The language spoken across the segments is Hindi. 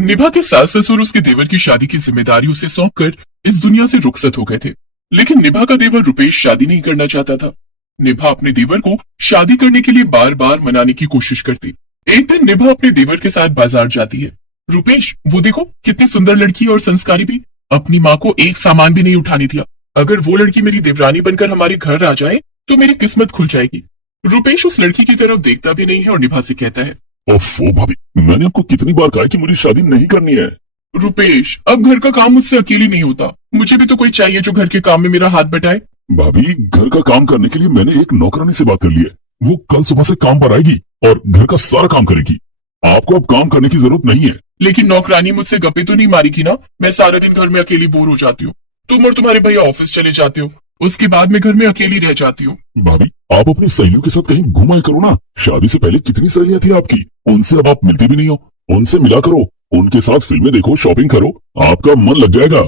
निभा के सास ससुर उसके देवर की शादी की जिम्मेदारी उसे सौंपकर इस दुनिया से रुखसत हो गए थे। लेकिन निभा का देवर रुपेश शादी नहीं करना चाहता था। निभा अपने देवर को शादी करने के लिए बार बार मनाने की कोशिश करती। एक दिन निभा अपने देवर के साथ बाजार जाती है। रुपेश, वो देखो कितनी सुंदर लड़की है और संस्कारी भी। अपनी माँ को एक सामान भी नहीं उठाने दिया। अगर वो लड़की मेरी देवरानी बनकर हमारे घर आ जाए तो मेरी किस्मत खुल जाएगी। रुपेश उस लड़की की तरफ देखता भी नहीं है और निभा से कहता है, ओफो भाभी, मैंने आपको कितनी बार कहा है कि मुझे शादी नहीं करनी है। रुपेश, अब घर का काम मुझसे अकेली नहीं होता। मुझे भी तो कोई चाहिए जो घर के काम में मेरा हाथ बटाए। भाभी, घर का काम करने के लिए मैंने एक नौकरानी से बात कर ली है। वो कल सुबह से काम पर आएगी और घर का सारा काम करेगी। आपको अब काम करने की जरूरत नहीं है। लेकिन नौकरानी मुझसे गप्पे तो नहीं मारेगी ना। मैं सारा दिन घर में अकेली बोर हो जाती हूँ। तुम और तुम्हारे भैया ऑफिस चले जाते हो, उसके बाद मैं घर में अकेली रह जाती हूँ। भाभी, आप अपनी सहेलियों के साथ कहीं घुमाया करो ना। शादी से पहले कितनी सहेलियां थी आपकी, उनसे अब आप मिलती भी नहीं हो। उनसे मिला करो, उनके साथ फिल्में देखो, शॉपिंग करो, आपका मन लग जाएगा।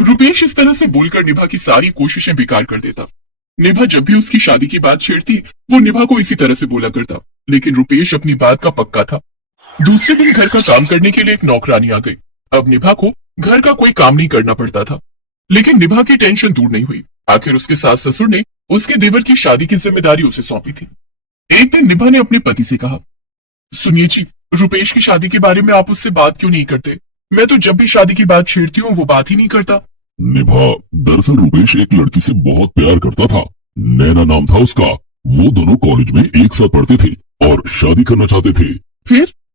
रुपेश इस तरह से बोलकर निभा की सारी कोशिशें बेकार कर देता। निभा जब भी उसकी शादी की बात छेड़ती, वो निभा को इसी तरह से बोला करता। लेकिन रुपेश अपनी बात का पक्का था। दूसरे दिन घर का काम करने के लिए एक नौकरानी आ गई। अब निभा को घर का कोई काम नहीं करना पड़ता था। लेकिन निभा की टेंशन दूर नहीं हुई। आखिर उसके सास ससुर ने उसके देवर की शादी की जिम्मेदारी उसे सौंपी थी। एक दिन निभा ने अपने पति से कहा, सुनिए जी, रुपेश की शादी के बारे में आप उससे बात क्यों नहीं करते? मैं तो जब भी शादी की बात छेड़ती हूँ वो बात ही नहीं करता। निभा, दरअसल रुपेश एक लड़की से बहुत प्यार करता था। नैना नाम था उसका। वो दोनों कॉलेज में एक साथ पढ़ते थे और शादी करना चाहते थे।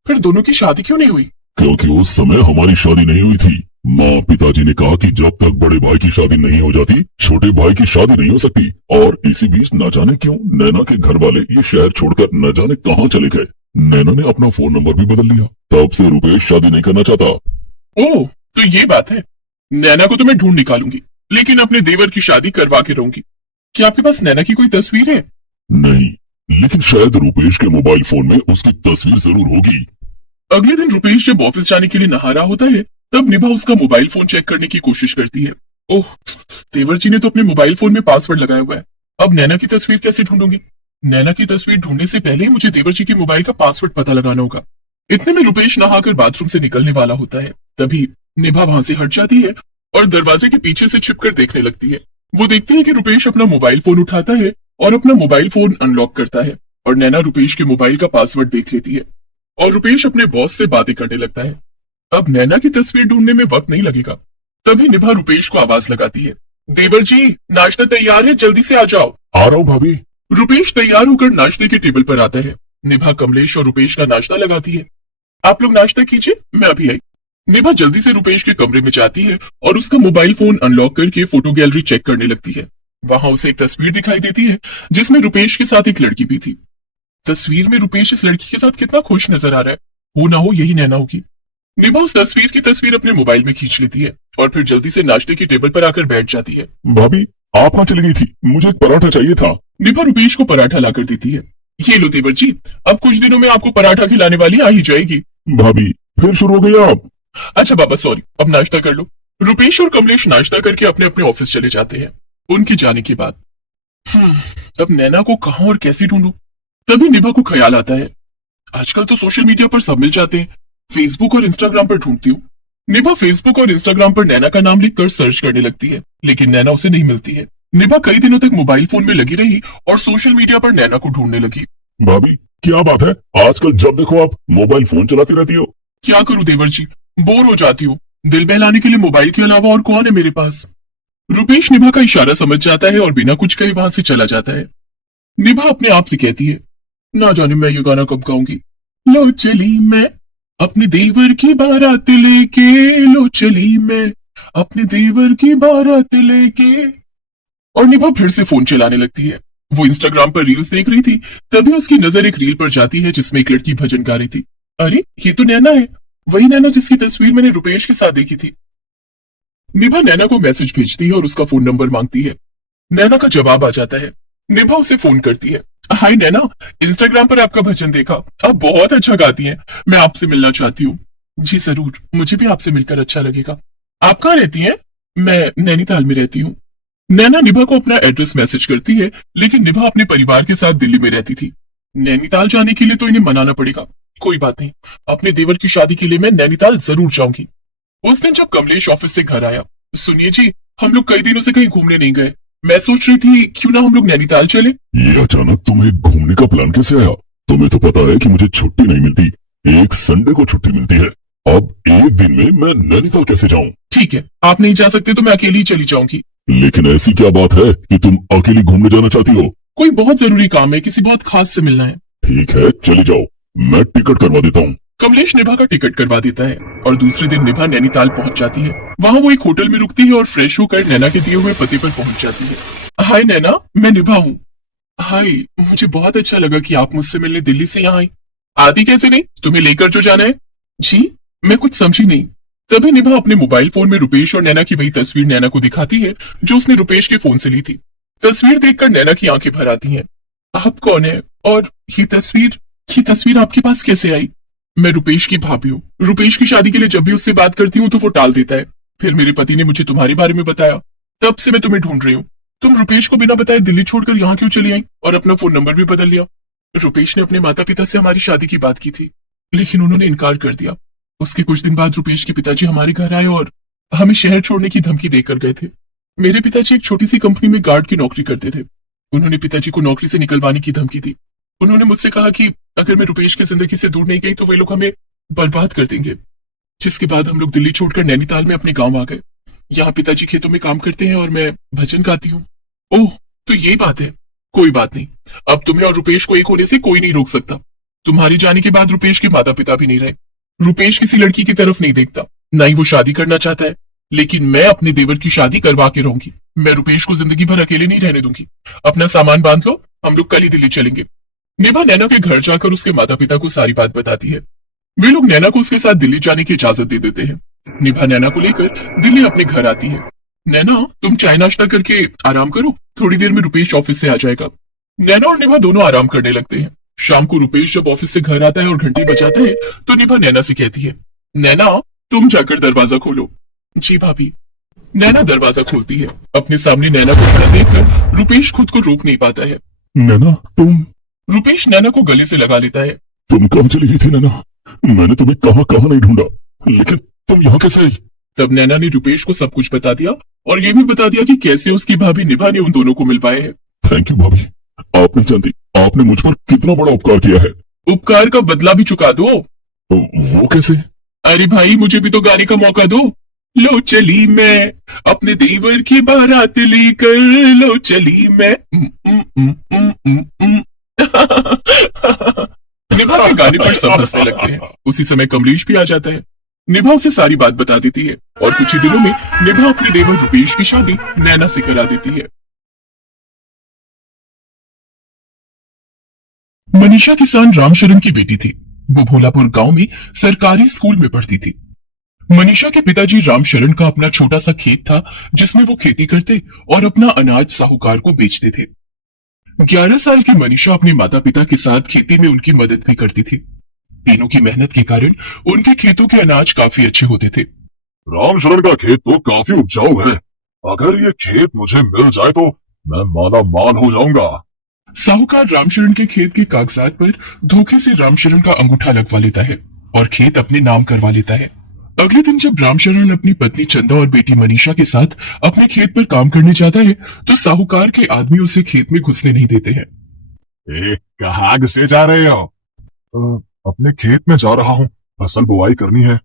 फिर दोनों की शादी क्यों नहीं हुई? क्योंकि उस समय हमारी शादी नहीं हुई थी। माँ पिताजी ने कहा कि जब तक बड़े भाई की शादी नहीं हो जाती, छोटे भाई की शादी नहीं हो सकती। और इसी बीच न जाने क्यों नैना के घर वाले ये शहर छोड़कर न जाने कहाँ चले गए। नैना ने अपना फोन नंबर भी बदल लिया। तब से रुपेश शादी नहीं करना चाहता। ओह, तो ये बात है। नैना को तो मैं ढूंढ निकालूंगी, लेकिन अपने देवर की शादी करवा के रहूंगी। क्या आपके पास नैना की कोई तस्वीर है? नहीं, लेकिन शायद रुपेश के मोबाइल फोन में उसकी तस्वीर जरूर होगी। अगले दिन रुपेश जब ऑफिस जाने के लिए नहा रहा होता है, तब निभा उसका मोबाइल फोन चेक करने की कोशिश करती है। ओह, देवर जी ने तो अपने मोबाइल फोन में पासवर्ड लगाया हुआ है। अब नैना की तस्वीर कैसे ढूंढूंगी? नैना की तस्वीर ढूंढने से पहले ही मुझे देवर जी के मोबाइल का पासवर्ड पता लगाना होगा। इतने में रुपेश नहाकर बाथरूम से निकलने वाला होता है। तभी निभा वहां से हट जाती है और दरवाजे के पीछे से छिपकर देखने लगती है। वो देखती है कि रुपेश अपना मोबाइल फोन उठाता है और अपना मोबाइल फोन अनलॉक करता है और नैना रुपेश के मोबाइल का पासवर्ड देख लेती है और रुपेश अपने बॉस से बातें करने लगता है। अब नैना की तस्वीर ढूंढने में वक्त नहीं लगेगा। तभी निभा रुपेश को आवाज लगाती है, देवर जी, नाश्ता तैयार है, जल्दी से आ जाओ। आ रहा हूँ भाभी। रुपेश तैयार होकर नाश्ते के टेबल पर आता है। निभा कमलेश और रुपेश का नाश्ता लगाती है। आप लोग नाश्ता कीजिए, मैं अभी आई। निभा जल्दी से रुपेश के कमरे में जाती है और उसका मोबाइल फोन अनलॉक करके फोटो गैलरी चेक करने लगती है। वहां उसे एक तस्वीर दिखाई देती है जिसमें रुपेश के साथ एक लड़की भी थी। तस्वीर में रुपेश इस लड़की के साथ कितना खुश नजर आ रहा है। हो ना हो यही नैना होगी। निभा उस तस्वीर की तस्वीर अपने मोबाइल में खींच लेती है और फिर जल्दी से नाश्ते की टेबल पर आकर बैठ जाती है। भाभी, आप कहाँ चली गई थी? मुझे एक पराठा चाहिए था। निभा रुपेश को पराठा लाकर देती है। ये लो देवर जी, अब कुछ दिनों में आपको पराठा खिलाने वाली आ ही जाएगी। भाभी, फिर शुरू हो गई आप? अच्छा बाबा सॉरी, अब नाश्ता कर लो। रुपेश और कमलेश नाश्ता करके अपने अपने ऑफिस चले जाते हैं। उनके जाने के बाद अब नैना को कहां और कैसे ढूंढूं? तभी निभा को ख्याल आता है, आजकल तो सोशल मीडिया पर सब मिल जाते हैं, फेसबुक और इंस्टाग्राम पर ढूंढती हूँ। निभा फेसबुक और इंस्टाग्राम पर नैना का नाम लिखकर सर्च करने लगती है, लेकिन नैना उसे नहीं मिलती है। निभा कई दिनों तक मोबाइल फोन में लगी रही और सोशल मीडिया पर नैना को ढूंढने लगी। भाभी, क्या बात है? आजकल जब देखो आप मोबाइल फोन चलाती रहती हो। क्या करूं देवर जी, बोर हो जाती हूँ। दिल बहलाने के लिए मोबाइल के अलावा और कौन है मेरे पास? रुपेश निभा का इशारा समझ जाता है और बिना कुछ कहे वहां से चला जाता है। निभा अपने आप से कहती है, ना जाने मैं ये गाना कब गाऊंगी। लो चली मैं अपने देवर की बारात लेके, लो चली मैं अपने देवर की बारात लेके। और निभा फिर से फोन चलाने लगती है। वो इंस्टाग्राम पर रील्स देख रही थी, तभी उसकी नजर एक रील पर जाती है जिसमें एक लड़की भजन गा रही थी। अरे ये तो नैना है, वही नैना जिसकी तस्वीर मैंने रुपेश के साथ देखी थी। निभा नैना को मैसेज भेजती है और उसका फोन नंबर मांगती है। नैना का जवाब आ जाता है। निभा उसे फोन करती है, हाय नैना, इंस्टाग्राम पर आपका भजन देखा, आप बहुत अच्छा गाती हैं, मैं आपसे मिलना चाहती हूँ। जी जरूर, मुझे भी आपसे मिलकर अच्छा लगेगा। आप कहाँ रहती हैं? मैं नैनीताल में रहती हूँ। नैना निभा को अपना एड्रेस मैसेज करती है, लेकिन निभा अपने परिवार के साथ दिल्ली में रहती थी। नैनीताल जाने के लिए तो इन्हें मनाना पड़ेगा, कोई बात नहीं, अपने देवर की शादी के लिए मैं नैनीताल जरूर जाऊंगी। उस दिन जब कमलेश ऑफिस से घर आया, सुनिए जी, हम लोग कई दिनों से कहीं घूमने नहीं गए। मैं सोच रही थी क्यों ना हम लोग नैनीताल चले। ये अचानक तुम्हें घूमने का प्लान कैसे आया? तुम्हें तो पता है कि मुझे छुट्टी नहीं मिलती, एक संडे को छुट्टी मिलती है। अब एक दिन में मैं नैनीताल कैसे जाऊं? ठीक है, आप नहीं जा सकते तो मैं अकेली ही चली जाऊंगी। लेकिन ऐसी क्या बात है कि तुम अकेली घूमने जाना चाहती हो? कोई बहुत जरूरी काम है, किसी बहुत खास से मिलना है। ठीक है, चले जाओ, मैं टिकट करवा देता हूँ। कमलेश निभा का टिकट करवा देता है और दूसरे दिन निभा नैनीताल पहुंच जाती है। वहां वो एक होटल में रुकती है और फ्रेश होकर नैना के दिए हुए पते पर पहुंच जाती है। हाय नैना, मैं निभा हूँ। हाय, मुझे बहुत अच्छा लगा कि आप मुझसे मिलने दिल्ली से यहाँ आई। आती कैसे नहीं, तुम्हें लेकर जो जाना है। जी, मैं कुछ समझी नहीं। तभी निभा अपने मोबाइल फोन में रुपेश और नैना की वही तस्वीर नैना को दिखाती है जो उसने रुपेश के फोन से ली थी। तस्वीर देखकर नैना की आंखें भर आती हैं। आप कौन है और ये तस्वीर आपके पास कैसे आई। मैं रुपेश की भाभी हूँ। रुपेश की शादी के लिए जब भी उससे बात करती हूँ तो वो टाल देता है। फिर मेरे पति ने मुझे तुम्हारे बारे में बताया, तब से मैं तुम्हें ढूंढ रही हूँ। तुम रुपेश को बिना बताए दिल्ली छोड़कर यहाँ क्यों चली आई और अपना फोन नंबर भी बदल लिया। रुपेश ने अपने माता पिता से हमारी शादी की बात की थी, लेकिन उन्होंने इनकार कर दिया। उसके कुछ दिन बाद रुपेश के पिताजी हमारे घर आए और हमें शहर छोड़ने की धमकी देकर गए थे। मेरे पिताजी एक छोटी सी कंपनी में गार्ड की नौकरी करते थे। उन्होंने पिताजी को नौकरी से निकलवाने की धमकी दी। उन्होंने मुझसे कहा कि अगर मैं रुपेश की जिंदगी से दूर नहीं गई तो वे लोग हमें बर्बाद कर देंगे। जिसके बाद हम लोग दिल्ली छोड़कर नैनीताल में अपने गांव आ गए। यहाँ पिताजी खेतों में काम करते हैं और मैं भजन गाती हूँ। ओह, तो ये बात है। कोई बात नहीं, अब तुम्हें और रुपेश को एक होने से कोई नहीं रोक सकता। तुम्हारी जाने के बाद रुपेश के माता पिता भी नहीं रहे। रुपेश किसी लड़की की तरफ नहीं देखता, न ही वो शादी करना चाहता है। लेकिन मैं अपने देवर की शादी करवा के रहूंगी। मैं रुपेश को जिंदगी भर अकेले नहीं रहने दूंगी। अपना सामान बांध लो, हम लोग कल ही दिल्ली चलेंगे। निभा नैना के घर जाकर उसके माता पिता को सारी बात बताती है। वे लोग नैना को उसके साथ दिल्ली जाने की इजाजत दे देते हैं। निभा नैना को लेकर दिल्ली अपने घर आती है। नैना, तुम चाय नाश्ता करके आराम करो, थोड़ी देर में रुपेश ऑफिस से आ जाएगा। नैना और निभा दोनों आराम करने लगते हैं। शाम को रुपेश जब ऑफिस से घर आता है और घंटी बजाता है तो निभा नैना से कहती है, नैना तुम जाकर दरवाजा खोलो। जी भाभी। नैना दरवाजा खोलती है। अपने सामने नैना को खड़ा देखकर रुपेश खुद को रोक नहीं पाता है। नैना, तुम? रुपेश नैना को गले से लगा लेता है। तुम कहाँ चली गई थी नैना? मैंने तुम्हें कहाँ कहाँ नहीं ढूंढा, लेकिन तुम यहाँ कैसे आई? तब नैना ने रुपेश को सब कुछ बता दिया और ये भी बता दिया कि कैसे उसकी भाभी निभा ने उन दोनों को मिलवाए हैं। थैंक यू भाभी, आप नहीं जानती आपने मुझ पर कितना बड़ा उपकार किया है। उपकार का बदला भी चुका दो। वो कैसे? अरे भाई, मुझे भी तो गाने का मौका दो। लो चली मैं अपने देवर की बारात लेकर, लो चली मैं। निभा के गाने पर सब हंसने लगते हैं। उसी समय कमलेश भी आ जाता है। निभा उसे सारी बात बता देती है और कुछ ही दिनों में निभा अपने देवर रुपेश की शादी नैना से करा देती है। मनीषा किसान रामशरण की बेटी थी। वो भोलापुर गांव में सरकारी स्कूल में पढ़ती थी। मनीषा के पिताजी रामशरण का अपना छोटा सा खेत था जिसमें वो खेती करते और अपना अनाज साहूकार को बेचते थे। 11 साल की मनीषा अपने माता पिता के साथ खेती में उनकी मदद भी करती थी। तीनों की मेहनत के कारण उनके खेतों के अनाज काफी अच्छे होते थे। रामशरण का खेत तो काफी उपजाऊ है, अगर ये खेत मुझे मिल जाए तो मैं माला माल हो जाऊंगा। साहूकार रामशरण के खेत के कागजात पर धोखे से रामशरण का अंगूठा लगवा लेता है और खेत अपने नाम करवा लेता है। अगले दिन जब रामशरण अपनी पत्नी चंदा और बेटी मनीषा के साथ अपने खेत पर काम करने जाता है तो साहूकार के आदमी उसे खेत में घुसने नहीं देते हैं। कहाँ घुसे जा रहे हो? अपने खेत में जा रहा हूँ, फसल बुआई करनी है।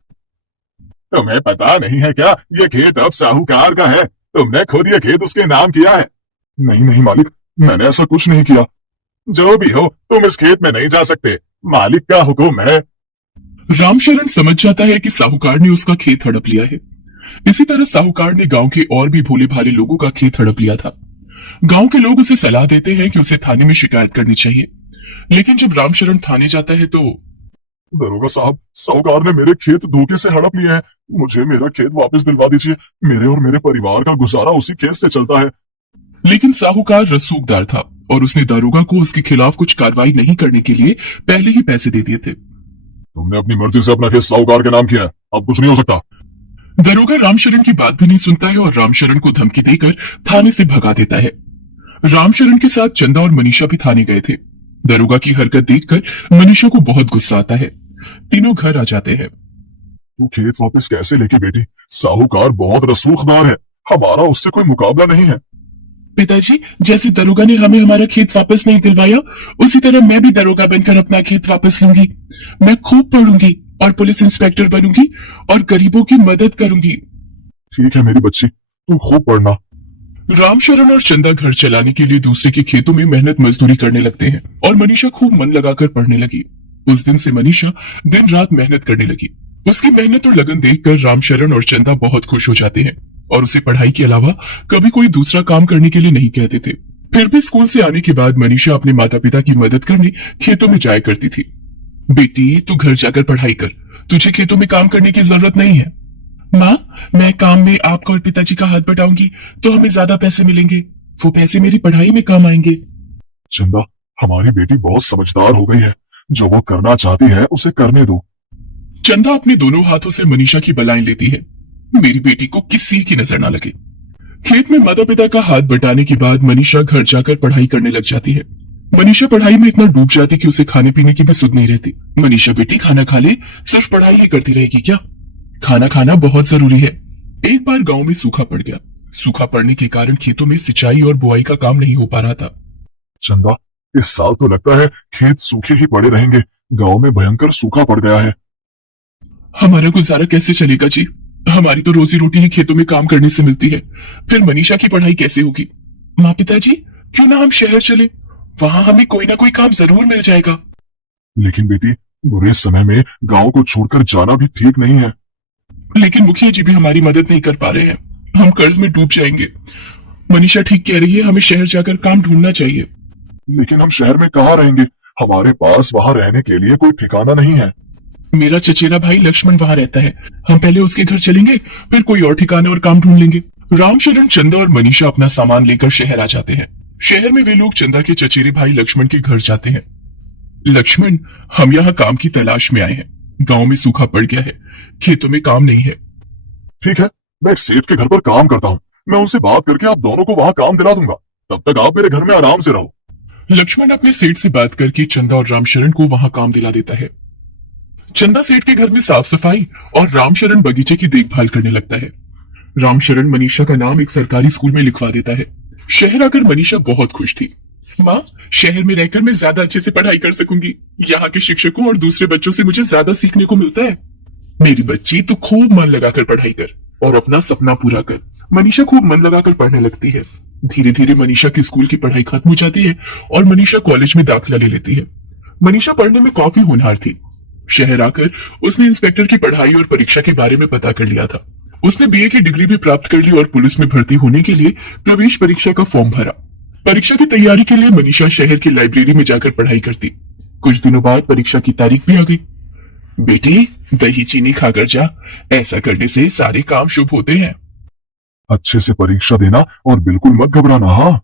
तुम्हें पता नहीं है क्या, ये खेत अब साहूकार का है। तुमने खुद ये खेत उसके नाम किया है। नहीं नहीं मालिक, मैंने ऐसा कुछ नहीं किया। जो भी हो, तुम इस खेत में नहीं जा सकते, मालिक का हुक्म है। रामशरण समझ जाता है कि साहूकार ने उसका खेत हड़प लिया है। इसी तरह साहूकार ने गांव के और भी भोले भाले लोगों का खेत हड़प लिया था। गांव के लोग उसे सलाह देते हैं कि उसे थाने में शिकायत करनी चाहिए, लेकिन जब रामशरण थाने जाता है तो दरोगा साहब, साहूकार ने मेरे खेत धोखे से हड़प लिए हैं। मुझे मेरा खेत वापस दिलवा दीजिए। मेरे और मेरे परिवार का गुजारा उसी खेत से चलता है। लेकिन साहूकार रसूखदार था और उसने दारोगा को उसके खिलाफ कुछ कार्रवाई नहीं करने के लिए पहले ही पैसे दे दिए थे। तुमने अपनी मर्जी से अपना खेत साहूकार के नाम किया है, अब कुछ नहीं हो सकता। दरोगा रामशरण की बात भी नहीं सुनता है और रामशरण को धमकी देकर थाने से भगा देता है। रामशरण के साथ चंदा और मनीषा भी थाने गए थे। दरोगा की हरकत देखकर मनीषा को बहुत गुस्सा आता है। तीनों घर आ जाते हैं। तू खेत वापस कैसे लेके बेटी? साहूकार बहुत रसूखदार है, हमारा उससे कोई मुकाबला नहीं है। पिताजी, जैसे दरोगा ने हमें हमारा खेत वापस नहीं दिलवाया, उसी तरह मैं भी दरोगा बनकर अपना खेत वापस लूंगी। मैं खूब पढ़ूंगी और पुलिस इंस्पेक्टर बनूंगी और गरीबों की मदद करूंगी। ठीक है मेरी बच्ची, तू खूब पढ़ना। रामशरण और चंदा घर चलाने के लिए दूसरे के खेतों में मेहनत मजदूरी करने लगते हैं और मनीषा खूब मन लगाकर पढ़ने लगी। उस दिन से मनीषा दिन रात मेहनत करने लगी। उसकी मेहनत और लगन देखकर रामशरण और चंदा बहुत खुश हो जाते हैं और उसे पढ़ाई के अलावा कभी कोई दूसरा काम करने के लिए नहीं कहते थे। फिर भी स्कूल से आने के बाद मनीषा अपने माता पिता की मदद करने खेतों में जाया करती थी। बेटी, तू घर जाकर पढ़ाई कर, तुझे खेतों में काम करने की जरूरत नहीं है। माँ, मैं काम में आपका और पिताजी का हाथ बटाऊंगी तो हमें ज्यादा पैसे मिलेंगे। वो पैसे मेरी पढ़ाई में काम आएंगे। चंदा, हमारी बेटी बहुत समझदार हो गई है, जो वो करना चाहती है उसे करने दो। चंदा अपने दोनों हाथों से मनीषा की बलाएं लेती है। मेरी बेटी को किसी की नजर ना लगे। खेत में माता पिता का हाथ बटाने के बाद मनीषा घर जाकर पढ़ाई करने लग जाती है। मनीषा पढ़ाई में इतना डूब जाती कि उसे खाने पीने की भी सुध नहीं रहती। मनीषा बेटी, खाना खा ले, सिर्फ पढ़ाई ही करती रहेगी क्या? खाना खाना बहुत जरूरी है। एक बार गांव में सूखा पड़ गया। सूखा पड़ने के कारण खेतों में सिंचाई और बुआई का काम नहीं हो पा रहा था। चंदा, इस साल तो लगता है खेत सूखे ही पड़े रहेंगे। गांव में भयंकर सूखा पड़ गया है। हमारा गुजारा कैसे चलेगा जी? हमारी तो रोजी रोटी ही खेतों में काम करने से मिलती है। फिर मनीषा की पढ़ाई कैसे होगी? माँ पिताजी, क्यों ना हम शहर चले, वहां हमें कोई ना कोई काम जरूर मिल जाएगा। लेकिन बेटी, बुरे समय में गांव को छोड़कर जाना भी ठीक नहीं है। लेकिन मुखिया जी भी हमारी मदद नहीं कर पा रहे हैं, हम कर्ज में डूब जाएंगे। मनीषा ठीक कह रही है, हमें शहर जाकर काम ढूंढना चाहिए। लेकिन हम शहर में कहाँ रहेंगे? हमारे पास वहां रहने के लिए कोई ठिकाना नहीं है। मेरा चचेरा भाई लक्ष्मण वहां रहता है, हम पहले उसके घर चलेंगे, फिर कोई और ठिकाने और काम ढूंढ लेंगे। रामशरण, चंदा और मनीषा अपना सामान लेकर शहर आ जाते हैं। शहर में वे लोग चंदा के चचेरे भाई लक्ष्मण के घर जाते हैं। लक्ष्मण, हम यहाँ काम की तलाश में आए हैं। गांव में सूखा पड़ गया है, खेतों में काम नहीं है। ठीक है, मैं सेठ के घर पर काम करता हूँ, मैं उनसे बात करके आप दोनों को वहां काम दिला दूंगा। तब तक आप मेरे घर में आराम से रहो। लक्ष्मण अपने सेठ से बात करके चंदा और रामशरण को वहां काम दिला देता है। चंदा सेठ के घर में साफ सफाई और रामशरण बगीचे की देखभाल करने लगता है। रामशरण मनीषा का नाम एक सरकारी स्कूल में लिखवा देता है। शहर आकर मनीषा बहुत खुश थी। माँ, शहर में रहकर मैं ज्यादा अच्छे से पढ़ाई कर सकूंगी। यहाँ के शिक्षकों और दूसरे बच्चों से मुझे ज्यादा सीखने को मिलता है। मेरी बच्ची, तू खूब मन लगाकर पढ़ाई कर और अपना सपना पूरा कर। मनीषा खूब मन लगाकर पढ़ने लगती है। धीरे धीरे मनीषा की स्कूल की पढ़ाई खत्म हो जाती है और मनीषा कॉलेज में दाखिला ले लेती है। मनीषा पढ़ने में काफी होनहार थी। शहर आकर उसने इंस्पेक्टर की पढ़ाई और परीक्षा के बारे में पता कर लिया था। उसने बीए की डिग्री भी प्राप्त कर ली और पुलिस में भर्ती होने के लिए प्रवेश परीक्षा का फॉर्म भरा। परीक्षा की तैयारी के लिए मनीषा शहर की लाइब्रेरी में जाकर पढ़ाई करती। कुछ दिनों बाद परीक्षा की तारीख भी आ गई। बेटी, दही चीनी खाकर जा, ऐसा करने से सारे काम शुभ होते हैं। अच्छे से परीक्षा देना और बिल्कुल मत घबराना। हाँ।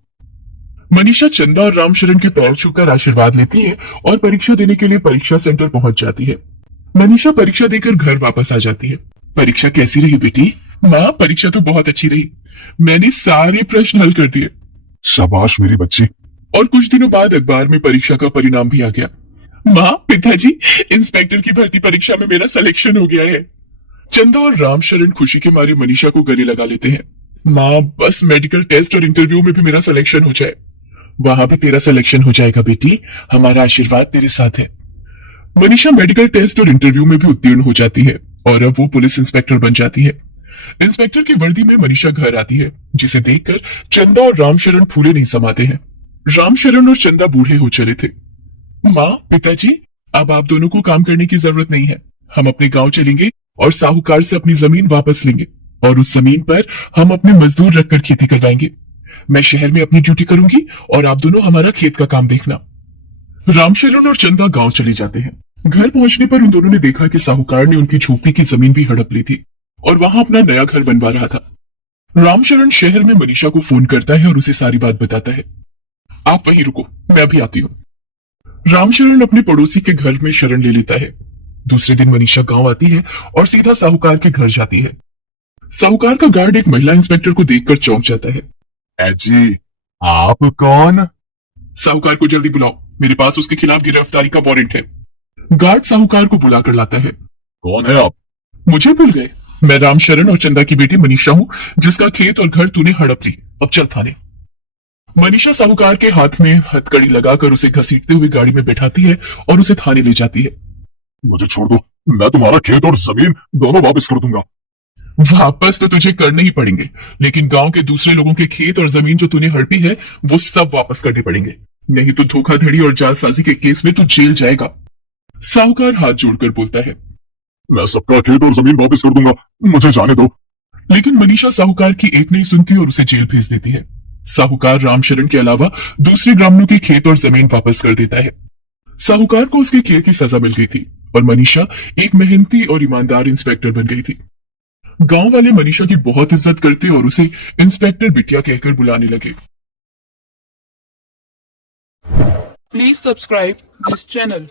मनीषा चंदा और रामशरण के पैर छूकर आशीर्वाद लेती है और परीक्षा देने के लिए परीक्षा सेंटर पहुंच जाती है। मनीषा परीक्षा देकर घर वापस आ जाती है। परीक्षा कैसी रही बेटी? माँ, परीक्षा तो बहुत अच्छी रही, मैंने सारे प्रश्न हल कर दिए। शाबाश मेरी बच्ची। और कुछ दिनों बाद अखबार में परीक्षा का परिणाम भी आ गया। माँ, पिताजी, इंस्पेक्टर की भर्ती परीक्षा में मेरा सिलेक्शन हो गया है। चंदा और रामशरण खुशी के मारे मनीषा को गले लगा लेते हैं। माँ, बस मेडिकल टेस्ट और इंटरव्यू में भी मेरा सिलेक्शन हो जाए। वहां भी तेरा सिलेक्शन हो जाएगा बेटी, हमारा आशीर्वाद तेरे साथ है। मनीषा मेडिकल टेस्ट और इंटरव्यू में भी उत्तीर्ण हो जाती है और अब वो पुलिस इंस्पेक्टर बन जाती है। इंस्पेक्टर की वर्दी में मनीषा घर आती है, जिसे देखकर चंदा और रामशरण फूले नहीं समाते हैं। रामशरण और चंदा बूढ़े हो चले थे। माँ, पिताजी, अब आप दोनों को काम करने की जरूरत नहीं है। हम अपने गांव चलेंगे और साहूकार से अपनी जमीन वापस लेंगे और उस जमीन पर हम अपने मजदूर रखकर खेती करवाएंगे। मैं शहर में अपनी ड्यूटी करूंगी और आप दोनों हमारा खेत का काम देखना। रामशरण और चंदा गांव चले जाते हैं। घर पहुंचने पर उन दोनों ने देखा कि साहूकार ने उनकी झोपड़ी की जमीन भी हड़प ली थी और वहां अपना नया घर बनवा रहा था। रामशरण शहर में मनीषा को फोन करता है और उसे सारी बात बताता है। आप वहीं रुको, मैं अभी आती हूँ। रामशरण अपने पड़ोसी के घर में शरण ले लेता है। दूसरे दिन मनीषा गांव आती है और सीधा साहूकार के घर जाती है। साहूकार का गार्ड एक महिला इंस्पेक्टर को देखकर चौंक जाता है। जी, आप कौन? साहूकार को जल्दी बुलाओ, मेरे पास उसके खिलाफ गिरफ्तारी का वारंट है। गार्ड साहूकार को बुलाकर लाता है। कौन है आप? मुझे भूल गए? मैं रामशरण और चंदा की बेटी मनीषा हूँ, जिसका खेत और घर तूने हड़प ली। अब चल थाने। मनीषा साहूकार के हाथ में हथकड़ी लगाकर उसे घसीटते हुए गाड़ी में बैठाती है और उसे थाने ले जाती है। मुझे छोड़ दो, मैं तुम्हारा खेत और जमीन दोनों वापस कर दूंगा। वापस तो तुझे करने ही पड़ेंगे, लेकिन गांव के दूसरे लोगों के खेत और जमीन जो तूने हड़पी है वो सब वापस करने पड़ेंगे, नहीं तो धोखाधड़ी और जालसाजी के केस में तू जेल जाएगा। साहूकार हाथ जोड़कर बोलता है। मैं सबका खेत और जमीन वापस कर दूंगा, मुझे जाने दो। लेकिन मनीषा साहूकार की एक नहीं सुनती और उसे जेल भेज देती है। साहूकार रामशरण के अलावा दूसरे ग्रामीणों की खेत और जमीन वापस कर देता है। साहूकार को उसके किए की सजा मिल गई थी और मनीषा एक मेहनती और ईमानदार इंस्पेक्टर बन गई थी। गांव वाले मनीषा की बहुत इज्जत करते और उसे इंस्पेक्टर बिटिया कहकर बुलाने लगे। Please subscribe this channel.